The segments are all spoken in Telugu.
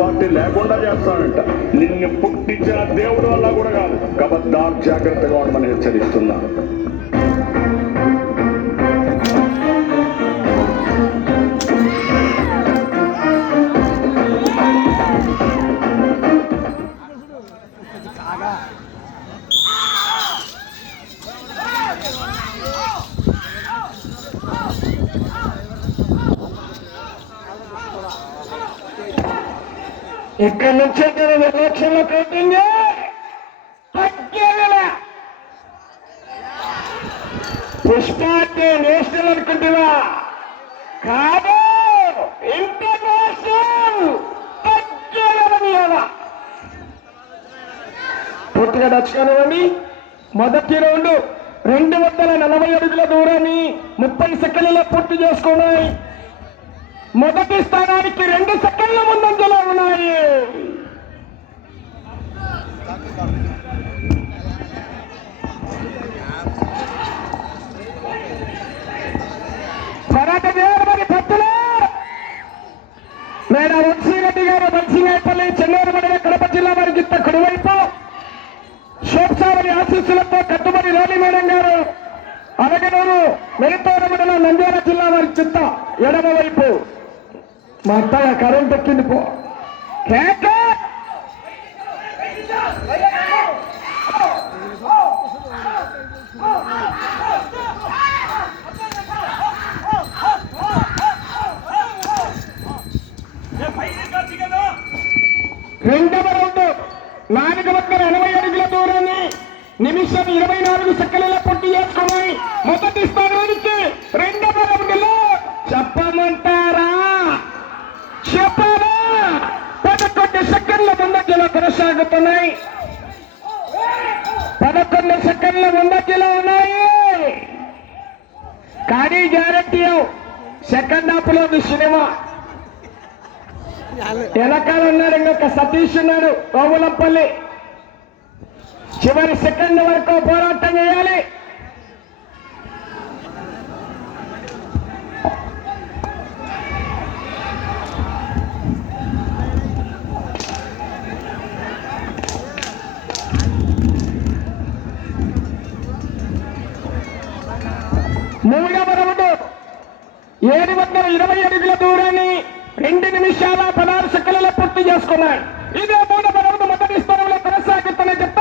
పార్టీ లేకుండా చేస్తానంట. నిన్ను పుట్టించిన దేవుడు వల్ల కూడా కాదు. కబద్దార్ జాగ్రత్తగా ఉండమని హెచ్చరిస్తున్నాను. ఇక్కడ నుంచి ఎలక్షన్లో కౌంటింగ్ పుష్పార్టీ నేషనల్ అనుకుంటున్నా కాదు, ఇంటర్నేషనల్ పూర్తిగా నచ్చుకోనివ్వండి. మొదటి రౌండ్ 240 అడుగుల దూరాన్ని 30 సెకండ్లలో పూర్తి చేసుకున్నాయి. మొదటి స్థానానికి 2 సెకండ్ల ముందంజలో ఉన్నాయి. పోరాట దేవరి భక్తులు మేడ వంశీరెడ్డి గారు బన్సింగాయపల్లి చెన్నూరు మండలం కడప జిల్లా వారి గిత్త కుడివైపు, శోభసావరి ఆశీస్సులతో కట్టుబడి రోలి మేడం గారు అలగనూరు మెరితోర మండలం నంద్యాల జిల్లా వారి చిత్త ఎడమ వైపు. మా అత్తయ్య కరెంట్ ఎక్కింది పో కేక. రెండవ రౌండ్ 480 అడుగుల దూరాన్ని నిమిషం 24 సెకండ్లలో పూర్తి చేసుకున్నాయి. మొదటి స్థానానికి రెండవ రౌండ్లో చెప్పమంటారా చెప్పారా 11 సెకండ్ల ముందంజలో కొనసాగుతున్నాయి. 11 సెకండ్ల ముందంజలో ఉన్నాయి. కానీ గ్యారంటీ సెకండ్ హాఫ్ లో సినిమా వెనకాల ఉన్నాడు. ఇంకొక సతీష్ ఉన్నాడు కోవులంపల్లి. చివరి సెకండ్ వరకు పోరాటం చేయాలి. మూడవ రౌండ్ 720 అడుగుల దూరాన్ని 2 నిమిషాల 16 సెకండ్లలో పూర్తి చేసుకున్నాయి. ఇదే మూడవ రౌండ్ మొదటి స్థానంలో కొనసాగుతున్న జత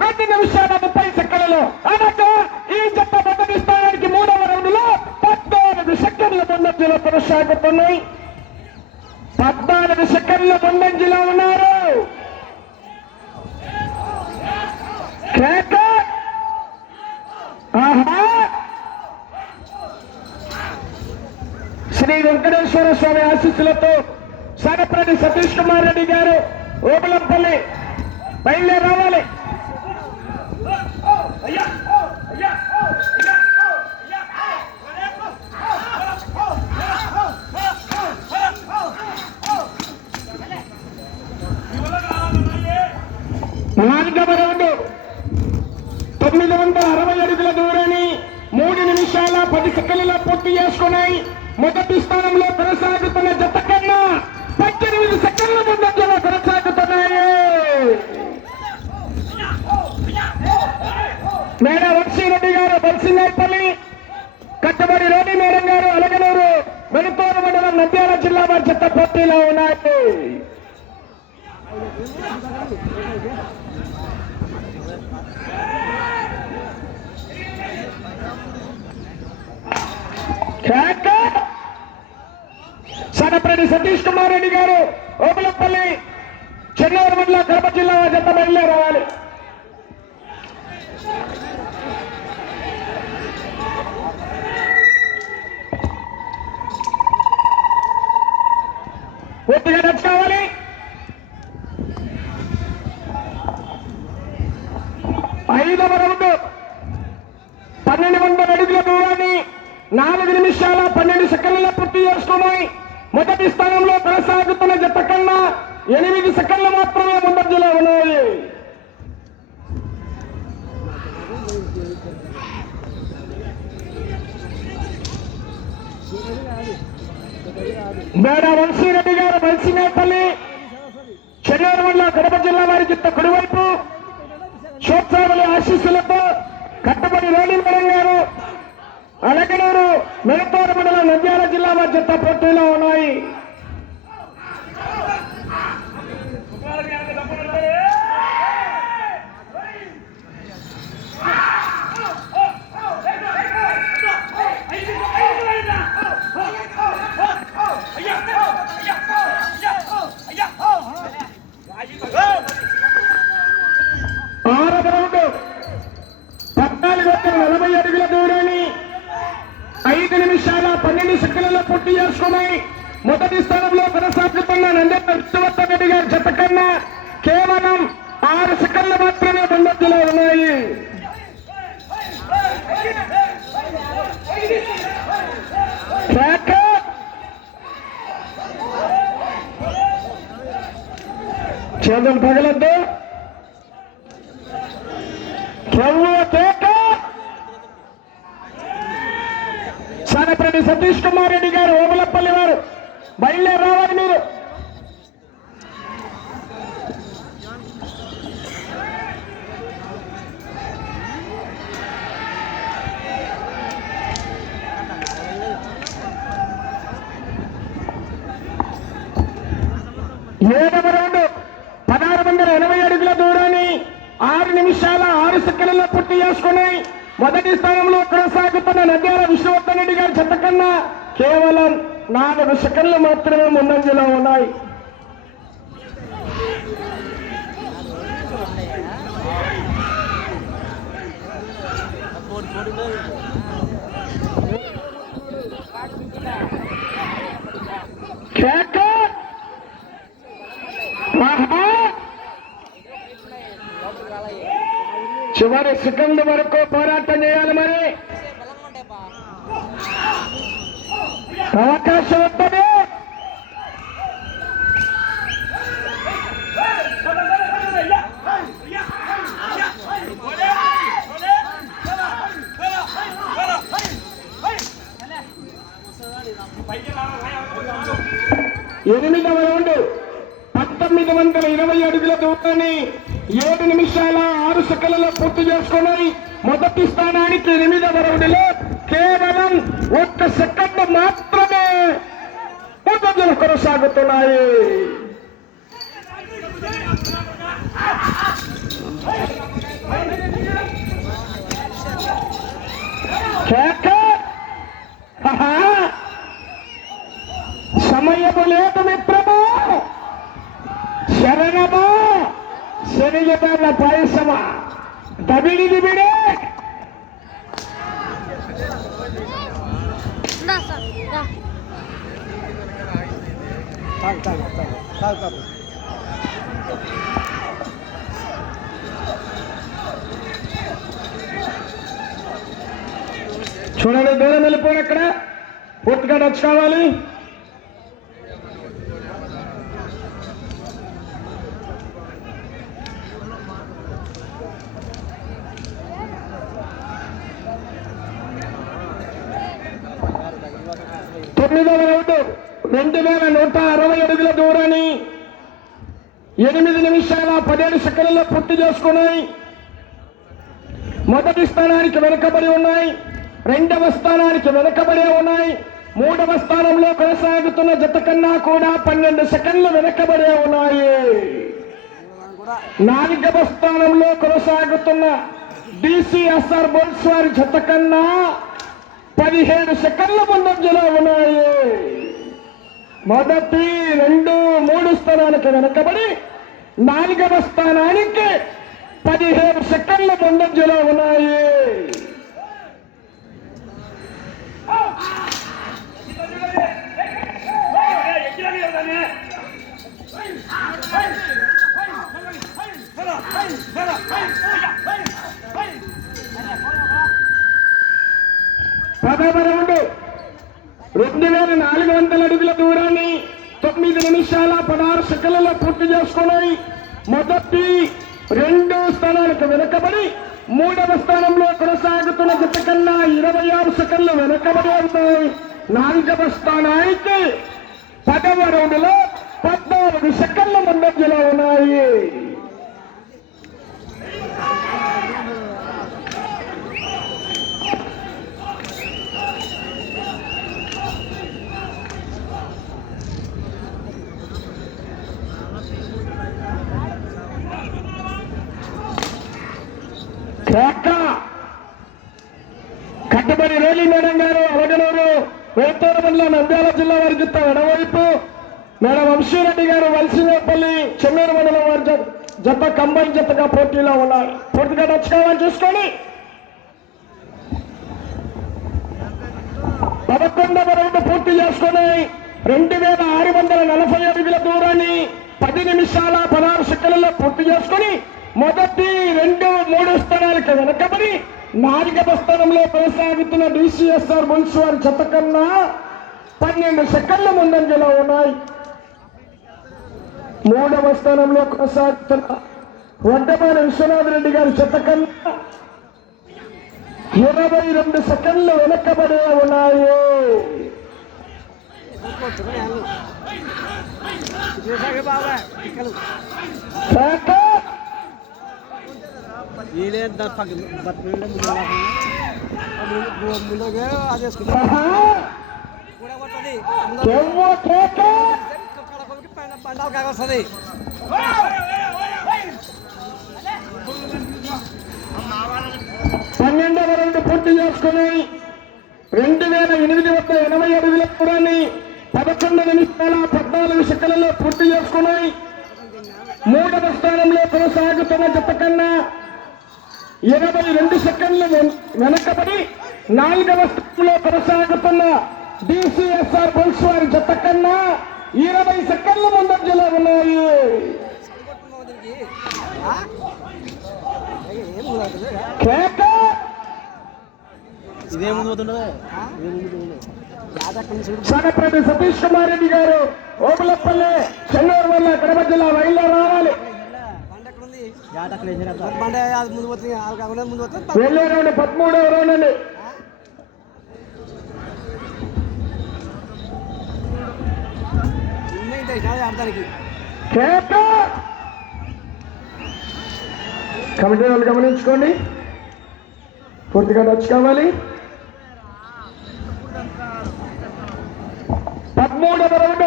2 నిమిషాల 30 సెకండ్లలో. అనగా ఈ జత మొదటి స్థానానికి మూడవ రౌండ్ లో 14 సెకండ్ల ముందంజలో కొనసాగుతున్నాయి. 14 సెకండ్ల ముందంజలో ఉన్నారు. శ్రీ వెంకటేశ్వర స్వామి ఆశీస్సులతో సనప్రెడ్డి సతీష్ కుమార్ రెడ్డి గారు ఓబులంపల్లి బయలుదేరి రావాలి. నాలుగవ రౌండ్ 960 అడుగుల దూరాన్ని 3 నిమిషాల 10 సెకండ్లలో పూర్తి చేసుకున్నాయి. మొదటి స్థానంలో కొనసాగుతున్న జత కన్నా 18 సెకండ్ల ముందంజలో కొనసాగుతున్నాయి. మేడ వంశీరెడ్డి గారు బన్సింగాయపల్లి, కట్టుబడి రోడ్డి మేడం గారు అలగనూరు వెనుకోరు మండలం నంద్యాల జిల్లా వారి జత పోటీలో ఉన్నాయి. సనప్రెడ్డి సతీష్ కుమార్ రెడ్డి గారు ఓబులంపల్లి చెన్నూరు మండలం కడప జిల్లా జత బయలుదేరి రావాలి. పూర్తిగా నచ్చుకోవాలి. ఐదవ రౌండ్ 1200 అడుగుల దూరాన్ని 4 నిమిషాల 12 సెకండ్లలో పూర్తి చేసుకున్నాయి. మొదటి స్థానంలో కొనసాగుతున్న జత కన్నా 8 సెకండ్లు మాత్రమే ముందంజలో ఉన్నాయి. మేడ వంశీరెడ్డి గారు బన్సింగాయపల్లి, చెన్నూరు మండలం కడప జిల్లా వారికి కుడివైపు శోత్సావళి ఆశీస్సులతో కట్టుబడి రోడ్డు మేడం గారు అలగనూరు మెడతోర మండలం నంద్యాల జిల్లా వారి జత పోటీలో ఉన్నాయి. ఆరవ రౌండ్ 1440 అడుగుల దూరాన్ని 5 నిమిషాల 12 సెకండ్లలో పూర్తి చేసుకున్నాయి. మొదటి స్థానంలో కొనసాగుతున్న నంద్యాల విష్ణువర్ధన్ రెడ్డి గారి జత కన్నా కేవలం 6 సెకండ్లు మాత్రమే ముందంజలో ఉన్నాయి. చేతులు పగలద్దు. సానప్రెడ్డి సతీష్ కుమార్ రెడ్డి గారు ఓమలపల్లి వారు బయలుదేరి రావాలి మీరు. ఏడవ రౌండ్ 1680 అడుగుల దూరాన్ని 6 నిమిషాల 6 సెకండ్లలో పూర్తి చేసుకున్నాయి. మొదటి స్థానంలో కొనసాగుతున్న నంద్యాల విష్ణువర్ధన్ రెడ్డి గారి జత కన్నా కేవలం 4 సెకండ్లు మాత్రమే ముందంజలో ఉన్నాయి. చివరి సెకండ్ వరకు పోరాటం చేయాలి. మరి అవకాశం వస్తుంది. ఎనిమిదవ రౌండ్ 1920 అడుగుల దూరాన్ని 7 నిమిషాల 6 సెకండ్లలో పూర్తి చేసుకున్నాయి. మొదటి స్థానానికి 8వ రౌండ్లో కేవలం 1 సెకండ్ మాత్రమే ముందంజలు కొనసాగుతున్నాయి. సమయము లేదు మిత్రమా, శరణమా, శనిగల పాయసమా, దబిడి దిబిడే. చూడండి, దూరం వెళ్ళిపోయి అక్కడ పూర్తిగా వచ్చి కావాలి. తొమ్మిదవ రౌండ్ 2160 అడుగుల దూరాన్ని 8 నిమిషాల 17 సెకండ్లలో పూర్తి చేసుకున్నాయి. మొదటి స్థానానికి వెనుకబడి ఉన్నాయి. 2వ స్థానానికి వెనుకబడే ఉన్నాయి. 3వ స్థానంలో కొనసాగుతున్న జత కన్నా కూడా 12 సెకండ్లు వెనుకబడే ఉన్నాయి. 4వ స్థానంలో కొనసాగుతున్న డిసిఎస్ఆర్ బోల్స్ వారి జత కన్నా 17 సెకండ్ల ముందంజలో ఉన్నాయి. మొదటి 2, 3 స్థానానికి వెనకబడి 4వ స్థానానికి 17 సెకండ్ల ముందంజలో ఉన్నాయి. పదవ రౌండ్ 2400 అడుగుల దూరాన్ని 9 నిమిషాల 16 సెకండ్లలో పూర్తి చేసుకున్నాయి. మొదటి 2 స్థానాలకు వెనుకబడి 3వ స్థానంలో కొనసాగుతున్న జత కన్నా 26 సెకండ్లు వెనుకబడి ఉన్నాయి. 4వ స్థానానికి 10వ రౌండ్లో 14 సెకండ్ల ముందు ముందంజలో ఉన్నాయి. కట్టుబడి రోలి మేడం గారు అవగనూరు వేతూరు మండలం నంద్యాల జిల్లా వారి జత ఎడవైపు, మేడం వంశీరెడ్డి గారు వలసినేపల్లి చెన్నూరు మండలం వారి జత కంబైన్ జతగా పోటీలో ఉన్నాయి. పూర్తిగా నచ్చుకోవాలని చూసుకొని 11వ రౌండ్ పూర్తి చేసుకుని 2640 అడుగుల దూరాన్ని 10 నిమిషాల 16 సెకండ్లలో పూర్తి చేసుకుని మొదటి 2, 3 స్థానాలకు వెనకబడి 4వ స్థానంలో కొనసాగుతున్న డిసిఎస్ఆర్ బుల్స్ వారి జత కన్నా 12 సెకండ్ల ముందంజలో ఉన్నాయి. 3వ స్థానంలో కొనసాగుతున్న వడ్డమాన విశ్వనాథ్ రెడ్డి గారి జత కన్నా 22 సెకండ్లు వెనకబడే ఉన్నాయి. వస్తుంది 12వ రౌండ్ పూర్తి చేసుకుని 2880 అడుగుల దూరాన్ని 11 నిమిషాల 14 సెకండ్లలో పూర్తి చేసుకుని 3వ స్థానంలో కొనసాగుతున్న జత కన్నా 22 సెకండ్లు వెనకబడి 4వ స్థానంలో కొనసాగుతున్న డిసిఎస్ఆర్ బుల్స్ వారి జత కన్నా 20 సెకండ్ల ముందంజలో ఉన్నాయి. సనపరెడ్డి సతీష్ కుమార్ రెడ్డి గారు ఓబులపల్లి చెన్నూరు వల్ల కడప జిల్లా రైల్లో రావాలి. వెళ్ళే రౌండ్ 13వ రౌండ్ అండి. కమిటీ వాళ్ళు గమనించుకోండి, పూర్తిగా టచ్ కావాలి. 13వ రౌండ్